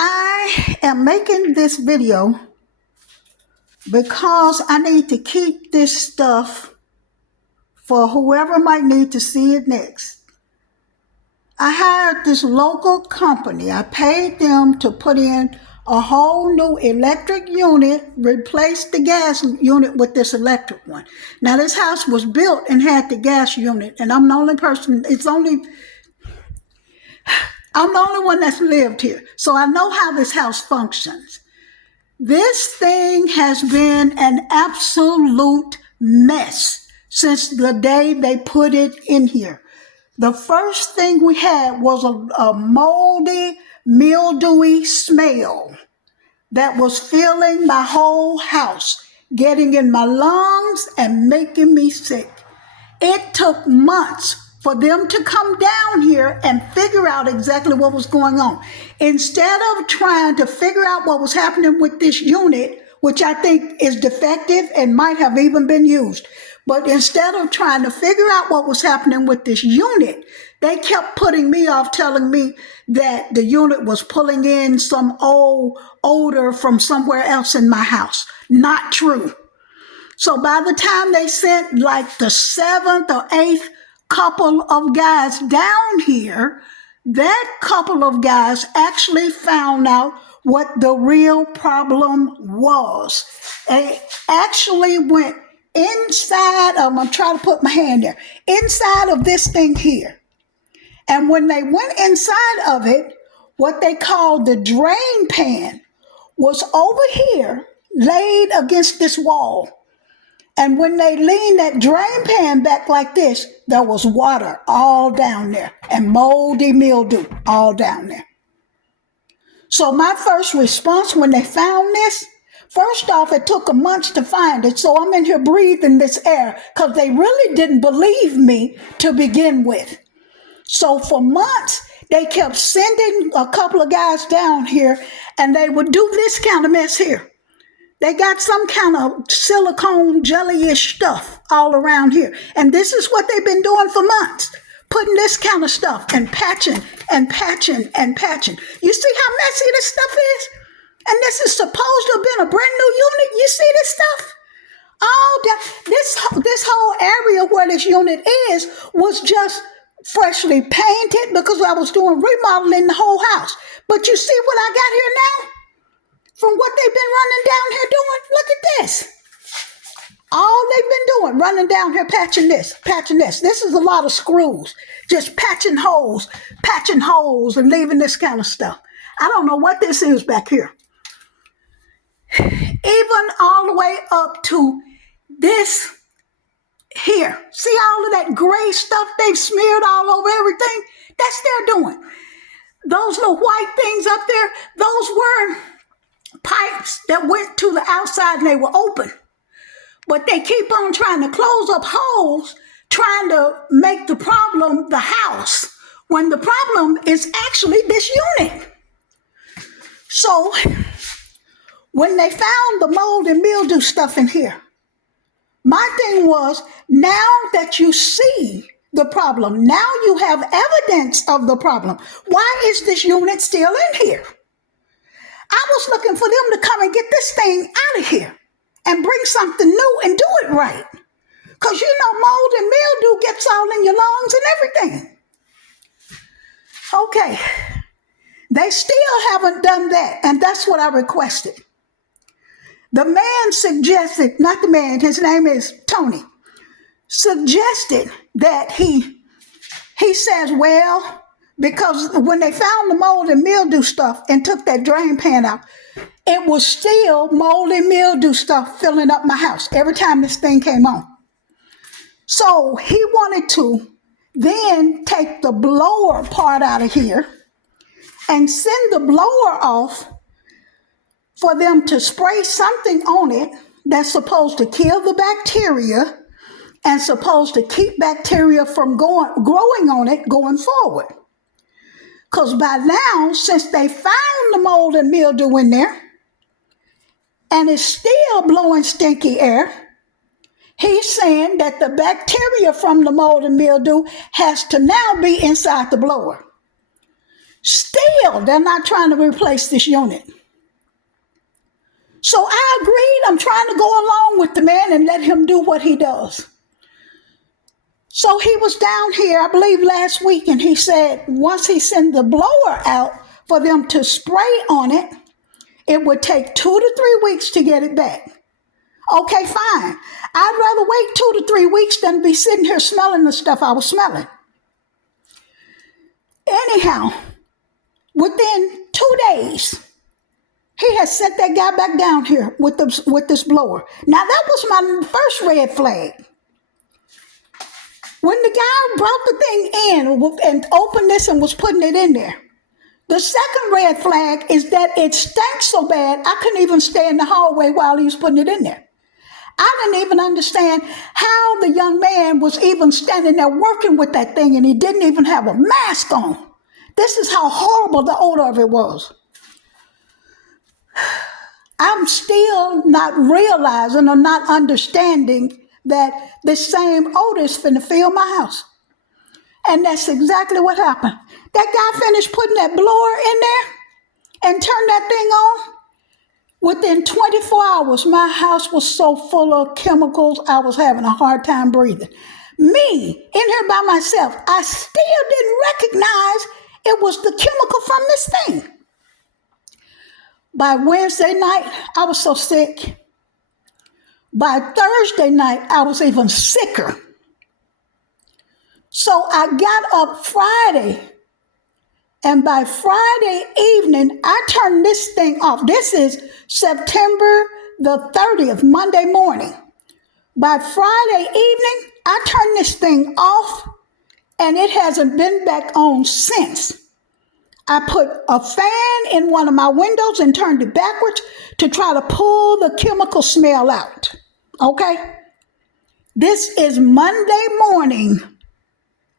I am making this video because I need to keep this stuff for whoever might need to see it next. I hired this local company. I paid them to put in a whole new electric unit, replace the gas unit with this electric one. Now this house was built and had the gas unit, and I'm the only person, I'm the only one that's lived here. So I know how this house functions. This thing has been an absolute mess since the day they put it in here. The first thing we had was a moldy, mildewy smell that was filling my whole house, getting in my lungs and making me sick. It took months for them to come down here and figure out exactly what was going on. Instead of trying to figure out what was happening with this unit, which I think is defective and might have even been used, but instead of trying to figure out what was happening with this unit, they kept putting me off, telling me that the unit was pulling in some old odor from somewhere else in my house. Not true. So by the time they sent like the seventh or eighth couple of guys down here, that couple of guys actually found out what the real problem was. They actually went inside of, I'm trying to put my hand there, inside of this thing here. And when they went inside of it, what they called the drain pan was over here, laid against this wall. And when they leaned that drain pan back like this, there was water all down there and moldy mildew all down there. So my first response when they found this, first off, it took a month to find it. So I'm in here breathing this air because they really didn't believe me to begin with. So for months, they kept sending a couple of guys down here and they would do this kind of mess here. They got some kind of silicone jelly-ish stuff all around here. And this is what they've been doing for months. Putting this kind of stuff and patching and patching and patching. You see how messy this stuff is? And this is supposed to have been a brand new unit. You see this stuff? All that, this whole area where this unit is was just freshly painted because I was doing remodeling the whole house. But you see what I got here now? From what they've been running down here doing, look at this. All they've been doing, running down here, patching this, patching this. This is a lot of screws, just patching holes and leaving this kind of stuff. I don't know what this is back here. Even all the way up to this here. See all of that gray stuff they've smeared all over everything? That's their doing. Those little white things up there, those were pipes that went to the outside and they were open. But they keep on trying to close up holes, trying to make the problem the house, when the problem is actually this unit. So when they found the mold and mildew stuff in here, my thing was, now that you see the problem, now you have evidence of the problem, why is this unit still in here? I was looking for them to come and get this thing out of here and bring something new and do it right. Because you know mold and mildew gets all in your lungs and everything. Okay, they still haven't done that, and that's what I requested. The man suggested, not the man, his name is Tony, suggested that he says, well, because when they found the mold and mildew stuff and took that drain pan out, it was still mold and mildew stuff filling up my house every time this thing came on. So he wanted to then take the blower part out of here and send the blower off for them to spray something on it that's supposed to kill the bacteria and supposed to keep bacteria from growing on it going forward. Because by now, since they found the mold and mildew in there, and it's still blowing stinky air, he's saying that the bacteria from the mold and mildew has to now be inside the blower. Still, they're not trying to replace this unit. So I agreed. I'm trying to go along with the man and let him do what he does. So he was down here, I believe last week, and he said once he sent the blower out for them to spray on it, it would take 2 to 3 weeks to get it back. Okay, fine. I'd rather wait 2 to 3 weeks than be sitting here smelling the stuff I was smelling. Anyhow, within 2 days, he had sent that guy back down here with this blower. Now, that was my first red flag. When the guy brought the thing in and opened this and was putting it in there, the second red flag is that it stank so bad, I couldn't even stay in the hallway while he was putting it in there. I didn't even understand how the young man was even standing there working with that thing, and he didn't even have a mask on. This is how horrible the odor of it was. I'm still not realizing or not understanding that this same odor is finna fill my house. And that's exactly what happened. That guy finished putting that blower in there and turned that thing on. Within 24 hours, my house was so full of chemicals, I was having a hard time breathing. Me, in here by myself, I still didn't recognize it was the chemical from this thing. By Wednesday night, I was so sick. By Thursday night, I was even sicker. So I got up Friday, and by Friday evening, I turned this thing off. This is September the 30th, Monday morning. By Friday evening, I turned this thing off, and it hasn't been back on since. I put a fan in one of my windows and turned it backwards to try to pull the chemical smell out. Okay? This is Monday morning,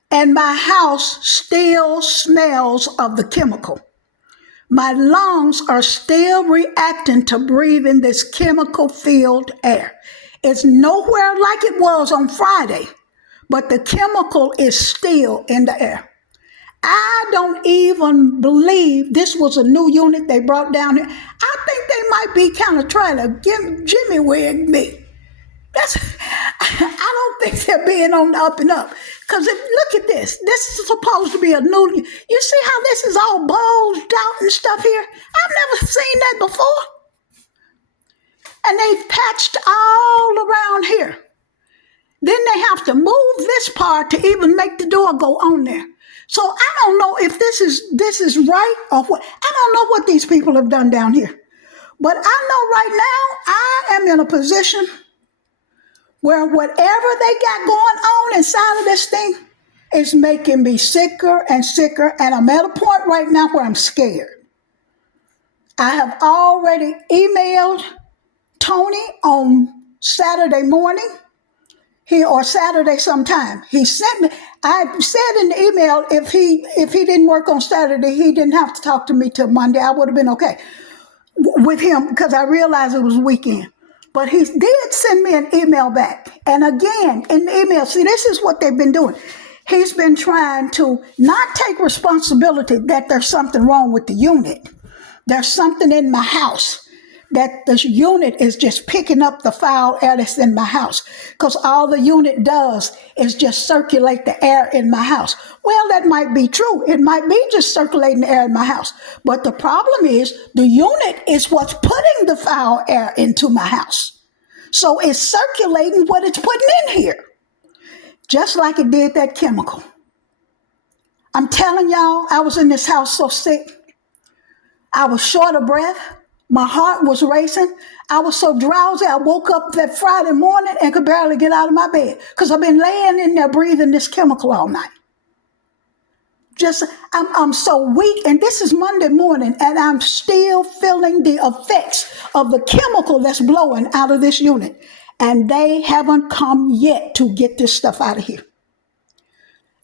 and my house still smells of the chemical. My lungs are still reacting to breathing this chemical-filled air. It's nowhere like it was on Friday, but the chemical is still in the air. I don't even believe this was a new unit they brought down here. I think they might be kind of trying to Jimmy wig me. I don't think they're being on the up and up. Because look at this. This is supposed to be a new. You see how this is all bulged out and stuff here? I've never seen that before. And they've patched all around here. Then they have to move this part to even make the door go on there. So I don't know if this is right or what. I don't know what these people have done down here. But I know right now I am in a position where whatever they got going on inside of this thing is making me sicker and sicker. And I'm at a point right now where I'm scared. I have already emailed Tony on Saturday morning. Or Saturday sometime. He sent me, I said in the email, if he didn't work on Saturday, he didn't have to talk to me till Monday. I would have been okay with him because I realized it was weekend. But he did send me an email back. And again, in the email, see, this is what they've been doing. He's been trying to not take responsibility that there's something wrong with the unit. There's something in my house. That this unit is just picking up the foul air that's in my house. Because all the unit does is just circulate the air in my house. Well, that might be true. It might be just circulating the air in my house. But the problem is the unit is what's putting the foul air into my house. So it's circulating what it's putting in here. Just like it did that chemical. I'm telling y'all, I was in this house so sick. I was short of breath. My heart was racing. I was so drowsy, I woke up that Friday morning and could barely get out of my bed because I've been laying in there breathing this chemical all night. I'm so weak, and this is Monday morning, and I'm still feeling the effects of the chemical that's blowing out of this unit, and they haven't come yet to get this stuff out of here.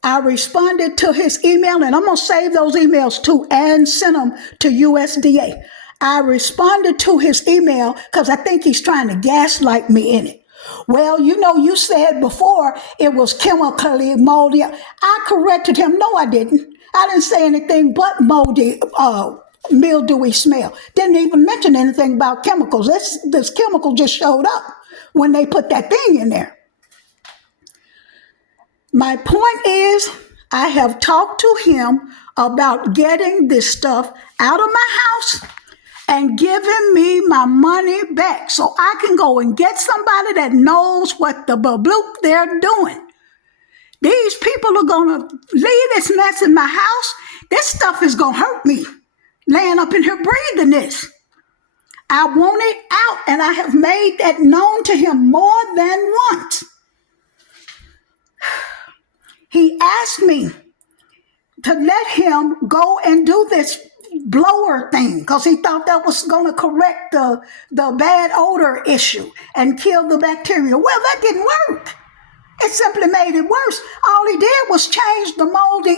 I responded to his email, and I'm going to save those emails too and send them to USDA. I responded to his email because I think he's trying to gaslight me in it. Well, you said before it was chemically moldy. I corrected him. No, I didn't. I didn't say anything but moldy, mildewy smell. Didn't even mention anything about chemicals. This chemical just showed up when they put that thing in there. My point is, I have talked to him about getting this stuff out of my house and giving me my money back so I can go and get somebody that knows what the babloop they're doing. These people are going to leave this mess in my house. This stuff is going to hurt me, laying up in here breathing this. I want it out, and I have made that known to him more than once. He asked me to let him go and do this blower thing because he thought that was going to correct the bad odor issue and kill the bacteria. Well, that didn't work. It simply made it worse. All he did was change the moldy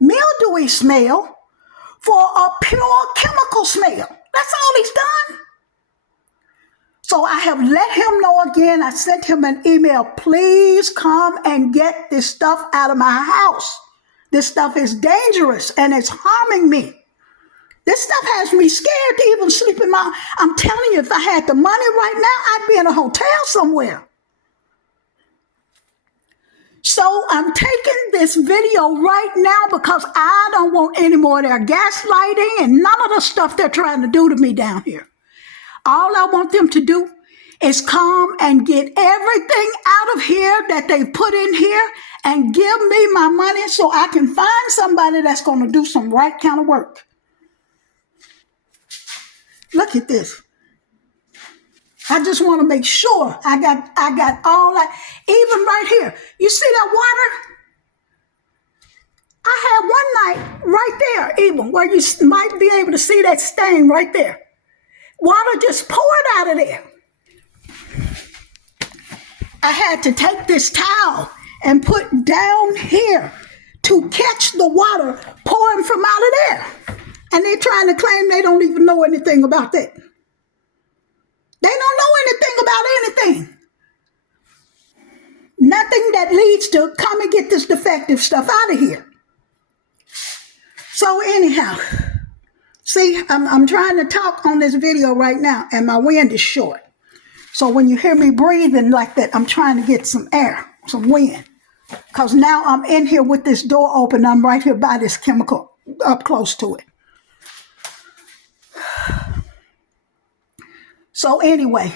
mildewy smell for a pure chemical smell. That's all he's done. So I have let him know again. I sent him an email. Please come and get this stuff out of my house. This stuff is dangerous and it's harming me. This stuff has me scared to even sleep in my... I'm telling you, if I had the money right now, I'd be in a hotel somewhere. So I'm taking this video right now because I don't want any more of their gaslighting and none of the stuff they're trying to do to me down here. All I want them to do is come and get everything out of here that they put in here and give me my money so I can find somebody that's going to do some right kind of work. Look at this. I just want to make sure I got all that. Even right here. You see that water? I had one night right there, even where you might be able to see that stain right there. Water just poured out of there. I had to take this towel and put down here to catch the water pouring from out of there. And they're trying to claim they don't even know anything about that. They don't know anything about anything. Nothing that leads to come and get this defective stuff out of here. So anyhow, see, I'm trying to talk on this video right now, and my wind is short. So when you hear me breathing like that, I'm trying to get some air, some wind. Because now I'm in here with this door open. I'm right here by this chemical, up close to it. So anyway,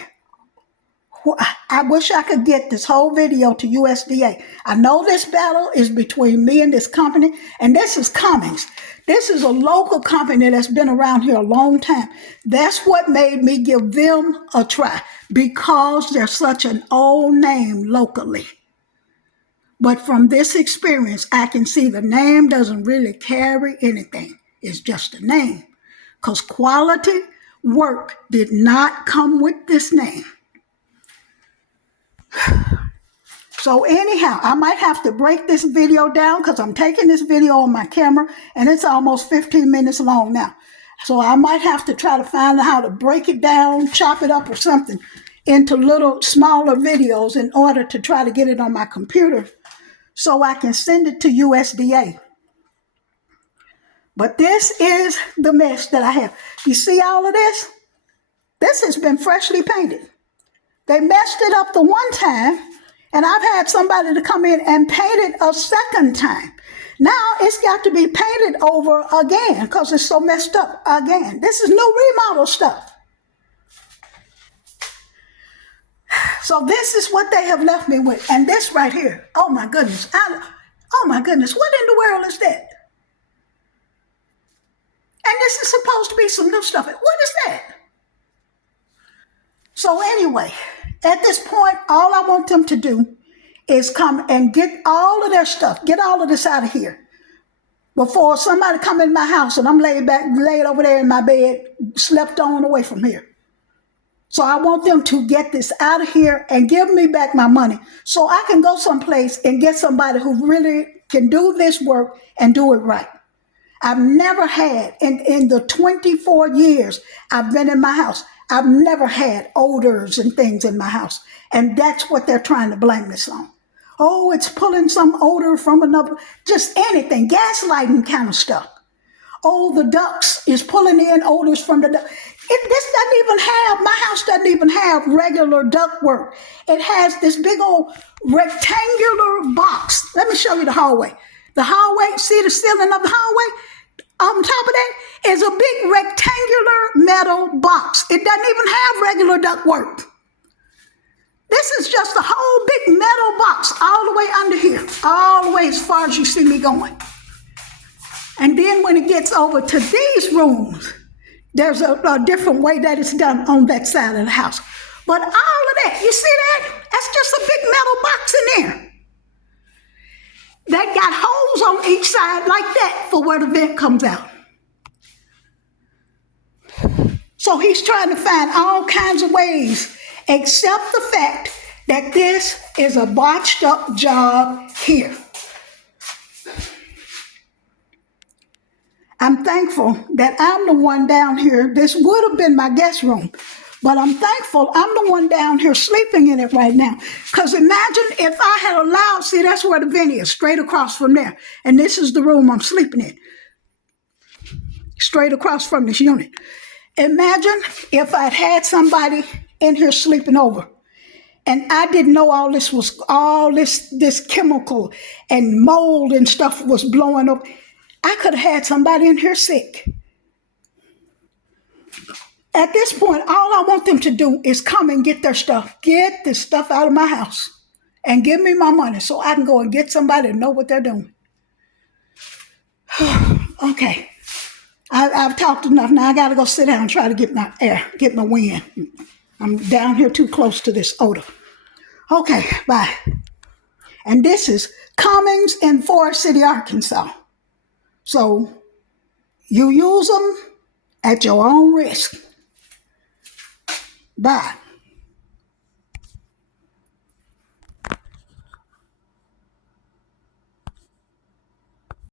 I wish I could get this whole video to USDA. I know this battle is between me and this company, and this is Cummings. This is a local company that's been around here a long time. That's what made me give them a try, because they're such an old name locally. But from this experience, I can see the name doesn't really carry anything. It's just a name, because quality work did not come with this name. So anyhow, I might have to break this video down because I'm taking this video on my camera and it's almost 15 minutes long now. So I might have to try to find out how to break it down, chop it up or something into little smaller videos in order to try to get it on my computer so I can send it to USDA. But this is the mess that I have. You see all of this? This has been freshly painted. They messed it up the one time, and I've had somebody to come in and paint it a second time. Now it's got to be painted over again because it's so messed up again. This is new remodel stuff. So this is what they have left me with. And this right here, oh my goodness. Oh my goodness, what in the world is that? And this is supposed to be some new stuff. What is that? So anyway, at this point, all I want them to do is come and get all of their stuff, get all of this out of here before somebody come in my house and I'm laid over there in my bed, slept on away from here. So I want them to get this out of here and give me back my money so I can go someplace and get somebody who really can do this work and do it right. I've never had, in the 24 years I've been in my house, I've never had odors and things in my house. And that's what they're trying to blame this on. Oh, it's pulling some odor from another, just anything, gaslighting kind of stuff. Oh, the ducts is pulling in odors from the duct. This doesn't even have, my house doesn't even have regular duct work. It has this big old rectangular box. Let me show you the hallway. The hallway, see the ceiling of the hallway? On top of that is a big rectangular metal box. It doesn't even have regular duct work. This is just a whole big metal box all the way under here, all the way as far as you see me going. And then when it gets over to these rooms, there's a different way that it's done on that side of the house. But all of that, you see that? That's just a big metal box in there. That got holes on each side like that for where the vent comes out. So he's trying to find all kinds of ways, except the fact that this is a botched up job here. I'm thankful that I'm the one down here. This would have been my guest room, but I'm thankful I'm the one down here sleeping in it right now. Because imagine if I had allowed, see, that's where the vent is, straight across from there. And this is the room I'm sleeping in, straight across from this unit. Imagine if I'd had somebody in here sleeping over and I didn't know all this chemical and mold and stuff was blowing up. I could have had somebody in here sick. At this point, all I want them to do is come and get their stuff. Get this stuff out of my house and give me my money so I can go and get somebody to know what they're doing. Okay. I've talked enough. Now I got to go sit down and try to get my air, get my wind. I'm down here too close to this odor. Okay, bye. And this is Cummings in Forest City, Arkansas. So you use them at your own risk. Bye.